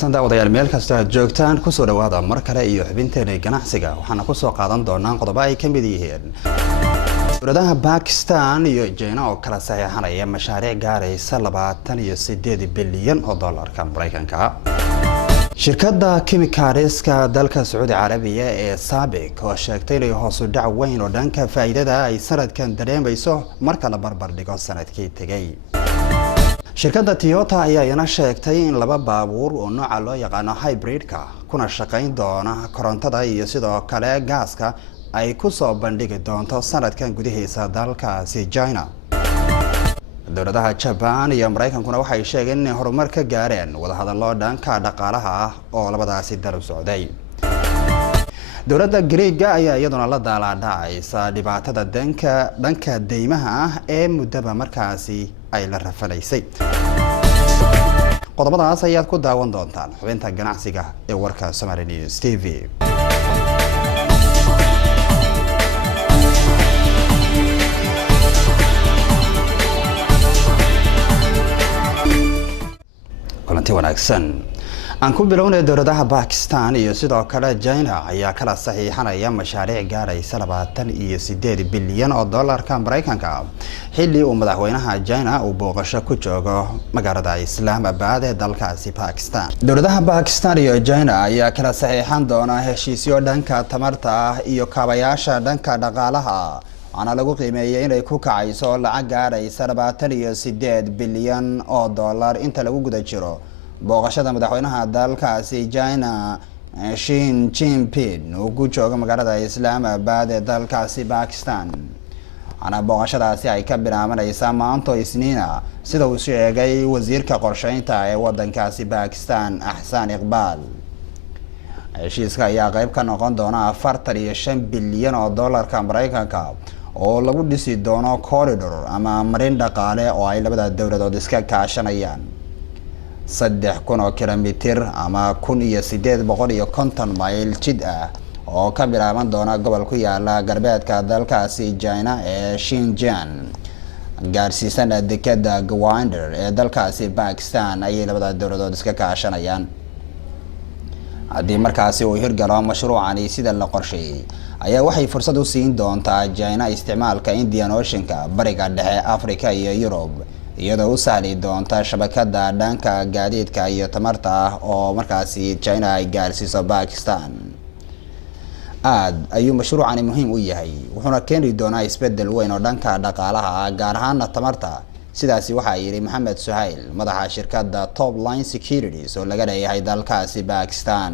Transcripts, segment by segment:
wanaagsan daawadayaal meel kasta aad joogtaan ku soo dhawaada mar kale iyo xubinteena ganacsiga waxaana ku soo qaadan doonaa qodobo ay kamid yihiin dowladaha Pakistan iyo China oo kala saxiixanaya mashaariic gaaraysa 28 bilyan oo dollarka Mareykanka. shirkadda chemicalska dalka Saudi Arabia ee SABIC oo sheegtay inay hoos u dhac weyn oo dhanka faa'iidada ay sanadkan dareemayso marka la barbar dhigo sanadkii tagay. shirkadda Toyota ayaa iyana sheegtay in laba baabuur oo nooca loo yaqaan hybrid-ka kuna shaqayn doona korontada iyo sidoo kale gaaska ay ku soo bandhigi doonto sanadkan gudihiisa dalkaasi China. dowladaha Japan iyo Mareykankuna waxay sheegeen in horumar ka gaareen wadahadallo dhanka dhaqaalaha ah oo labadaasi dalab socday. dowladda Greek ayaa iyaduna la daalaa-dhacaysa dhibaatada dhanka deymaha ah ee muddaba markaasi ay la rafanaysay. qodobadaas ayaad ku daawan doontaan xubinta ganacsiga ee warka Somali News TV. kulanti wanaagsan aan ku bilownay dowladaha Pakistan iyo sidoo kale China ayaa kala saxiixanaya mashaariic gaaraysa 28 bilyan oo dollarka Mareykanka xilli uu madaxweynaha China uu booqasho ku joogo magaalada Islamabad ee dalkaasi Pakistan. dowladaha Pakistan iyo China ayaa kala saxiixan doona heshiisyo dhanka tamarta iyo kaabayaasha dhanka dhaqaalaha ana lagu qiimeeyay inay ku kacayso lacag gaaraysa 28 bilyan oo dollar inta lagu guda jiro booqashada madaxweynaha dalkaasi China Xi Jinping uu ku joogo magaalada Islamabad ee dalkaasi Pakistan. ana booqashadaasi ay ka bilaabanaysaa maanta Isniina sida uu sheegay wasiirka qorsheynta ee wadankaasi Pakistan Ahsan Iqbal. heshiiska ayaa qayb ka noqon doona 45 bilyan oo dollarka Mareykanka oo lagu dhisi doono corridor ama marin dhaqaale oo ay labada dowladood iska kaashanayaan 3,000 kilomitir ama 1,850 mayl jid ah oo ka bilaaban doona gobol ku yaala galbeedka dalkaasi China ee Xinjiang gaarsiisan dekada Gwander ee dalkaasi Pakistan ay labada dowladood iska kaashanayaan. haddii markaasi uu hirgalo mashruucani sida la qorsheeyay ayaa waxay fursad u siin doontaa China isticmaalka Indian Ocean-ka bariga dhexe Afrika iyo Europe iyadoo u sahli doonta shabakada dhanka gaadiidka iyo tamarta oo markaasi China ay gaarsiiso Pakistan. ayuu mashruucani muhiim u yahay wuxuuna keeni doonaa isbedel weyn oo dhanka dhaqaalaha gaar ahaan tamarta. sidaasi waxa yiri Mohammed Suhail madaxa shirkadda Top Line Securities oo laga leeyahay dalkaasi Pakistan.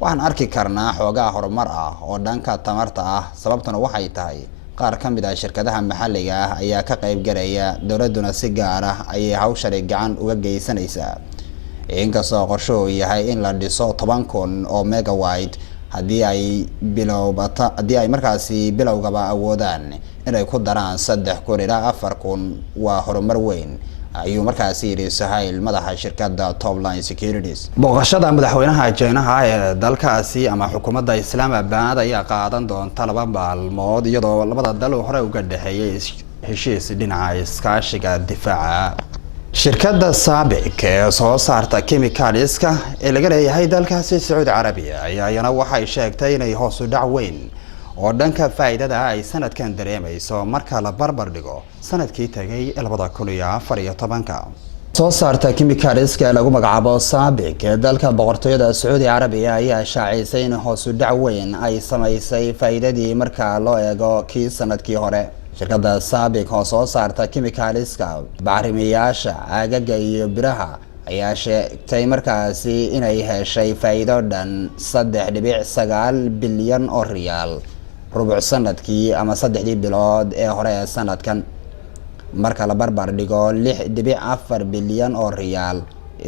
waxaan arki karnaa xoogaa horumar ah oo dhanka tamarta ah sababtuna waxay tahay qaar ka mid ah shirkadaha maxalliga ah ayaa ka qayb galaya dowladuna si gaar ah ayay hawshani gacan uga geysanaysaa. inkastoo qorshuhu yahay in la dhiso 10,000 oo megawatt haddii ay markaasi bilowgaba awoodaan inay ku daraan 3,000 ilaa 4,000 waa horumar weyn ayuu markaasi yiri Suhail madaxa shirkadda Top Line Securities. booqashada madaxweynaha China ee dalkaasi ama xukuumadda Islamabad ayaa qaadan doonta 2 maalmood iyadoo labada dal hore uga dhaxeeyay heshiis dhinaca iskaashiga difaaca. shirkadda SABIC ee soo saarta chemicalska ee laga leeyahay dalkaasi Saudi Arabia ayaa iyana waxay sheegtay inay hoos u dhac weyn oo dhanka faa'iidada ay sanadkan dareemayso marka la barbar dhigo sanadkii tagay 2014. soo saarta chemicalska ee lagu magacaabo SABIC ee dalka boqortooyada Saudi Arabia ayaa shaacisay in hoos u dhac weyn ay samaysay faa'iidadii marka loo eego kii sanadkii hore. shirkadda SABIC oo soo saarta chemicalska bacrimiyaasha caagaga iyo biraha ayaa sheegtay markaasi inay heshay faa'iido dhan 3.9 bilyan oo riyaal rubuc sanadkii ama 3 bilood ee hore ee sanadkan marka la barbar dhigo 6.4 bilyan oo riyaal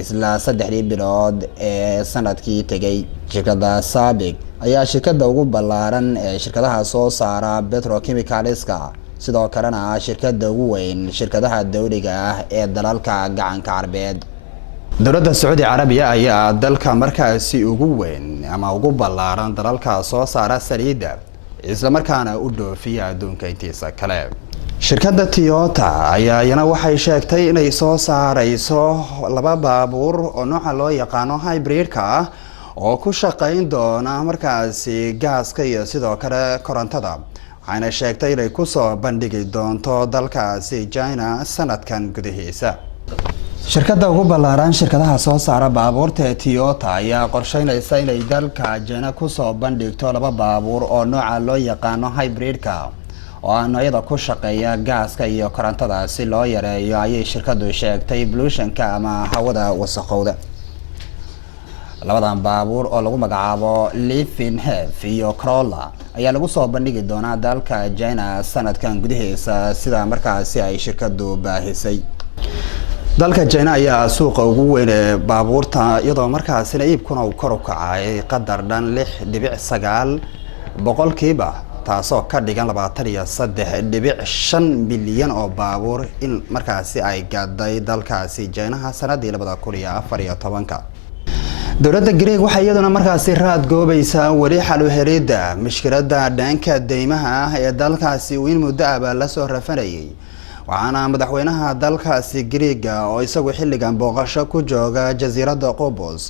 isla 3 bilood ee sanadkii tagay. shirkadda SABIC ayaa shirkadda ugu ballaaran ee shirkadaha soo saara petrochemicalska sidoo kalena shirkadda ugu weyn shirkadaha dawliga ah ee dalalka gacanka Carbeed. dowladda Saudi Arabia ayaa dalka markaasi ugu weyn ama ugu ballaaran dalalka soo saara saliidda isla markaana u dhoofiya adduunka intiisa kale. shirkadda Toyota ayaa iyana waxay sheegtay inay soo saarayso laba baabuur oo nooca loo yaqaano hybrid-ka ah oo ku shaqayn doona markaasi gaaska iyo sidoo kale korontada. waxayna sheegtay inay ku soo bandhigi doonto dalkaasi China sanadkan gudihiisa. shirkadda ugu ballaaran shirkadaha soo saara baabuurta ee Toyota ayaa qorsheynaysa inay dalka China ku soo bandhigto laba baabuur oo nooca loo yaqaano hybrid-ka oo noocyada ku shaqeeya gaaska iyo korontada si loo yareeyo ayay shirkaddu sheegtay pollution-ka ama hawada wasakhowda. labadan baabuur oo lagu magacaabo Living Hef iyo Corolla ayaa lagu soo bandhigi doonaa dalka China sanadkan gudihiisa sida markaasi ay shirkaddu baahisay. dalka China ayaa suuqa ugu weyn ee baabuurta iyadoo markaasina iibkuna uu kor u kacay qadar dhan 6.9 boqolkiiba taasoo ka dhigan 23.5 milyan oo baabuur in markaasi ay gaadhay dalkaasi China sanadii 2014. dowladda Greek waxay iyaduna markaasi raad goobaysaa wali xal u helidda mushkiladda dhanka deymaha ee dalkaasi uu in muddo ah la soo rafanayay. waxaana madaxweynaha dalkaasi Greek oo isagu xilligan booqasho ku jooga jasiiradda Qobrus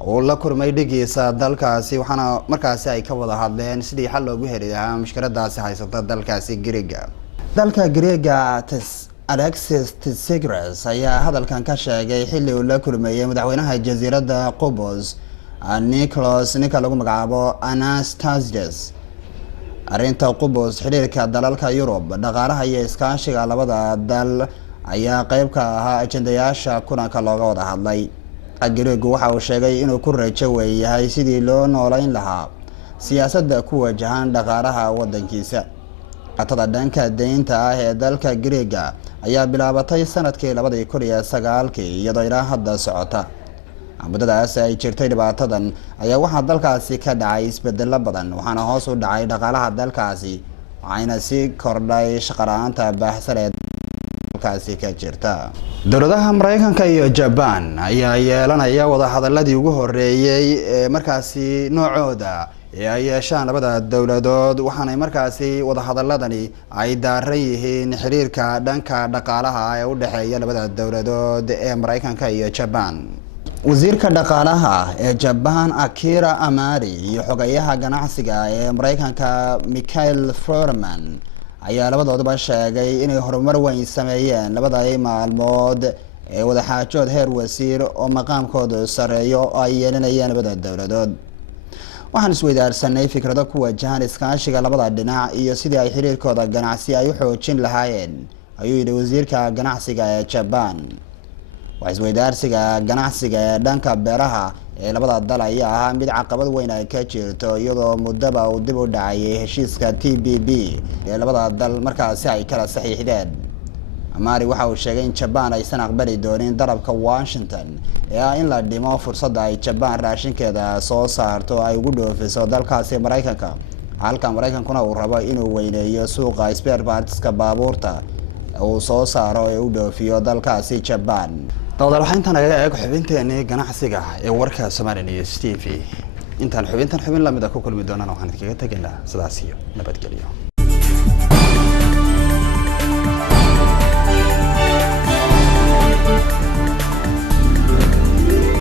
oo la kulmay dhigiisa dalkaasi waxaana markaasi ay ka wada hadleen sidii xal loogu heli lahaa mushkiladaasi haysata dalkaasi Greek. dalka Greek Alexis Tsipras ayaa hadalkan ka sheegay xilli uu la kulmayay madaxweynaha jasiiradda Qobrus ninka lagu magacaabo Anastasiades. arrinta Qobrus xiriirka dalalka Yurub dhaqaalaha iyo iskaashiga labada dal ayaa qayb ka ahaa ajendayaasha kulanka looga wada hadlay. Greek waxa uu sheegay inuu ku rajo weeyahay sidii loo nooleyn lahaa siyaasadda ku wajahan dhaqaalaha wadankiisa. qatada dhanka deynta ah ee dalka Greek ayaa bilaabatay sanadkii 2009 iyadoo ilaa hadda socota. muddadaas ay jirtay dhibaatadan ayaa waxaa dalkaasi ka dhacay isbedelo badan waxaana hoos u dhacay dhaqaalaha dalkaasi waxayna sii kordhay shaqo la'aanta baahsan ee dalkaasi ka jirta. dowladaha Mareykanka iyo Japan ayaa yeelanaya wada hadaladii ugu horeeyay ee markaasi noocooda ee ay yeeshaan labada dowladood waxaana markaasi wada hadaladani ay daaran yihiin xiriirka dhanka dhaqaalaha ee u dhaxeeya labada dowladood ee Mareykanka iyo Japan. wasiirka dhaqaalaha ee Japan Akira Amari iyo xogayaha ganacsiga ee Mareykanka Michael Froman ayaa labadooduba sheegay inay horumar weyn sameeyeen labadii maalmood ee wada xaajood heer wasiir oo maqaamkoodu sareeyo oo ay yeelanayeen labada dowladood. waxaan isweydaarsanay fikrado ku wajahan iskaashiga labada dhinac iyo sidii ay xiriirkooda ganacsi ay u xoojin lahaayeen ayuu yidhi wasiirka ganacsiga ee Japan. isweydaarsiga ganacsiga ee dhanka beeraha ee labada dal ayaa ahaa mid caqabad weyn ay ka jirto iyadoo muddaba uu dib u dhacayay heshiiska TPP ee labada dal markaasi ay kala saxiixdeen. Amari waxa uu sheegay in Japan aysan aqbali doonin dalabka Washington ee in la dhimo fursadda ay Japan raashinkeeda soo saarto ay ugu dhoofiso dalkaasi Mareykanka halka Mareykankuna uu rabo inuu weyneeyo suuqa spare partska baabuurta uu soo saaro ee u dhoofiyo dalkaasi Japan. dawladda waxaan naga eeg xubinteena ganacsiga ee warka Soomaali News TV intaan xubin la mid ah ku kulmi doonaan waxaan kaga tagnaa sidaas iyo nabadgelyo.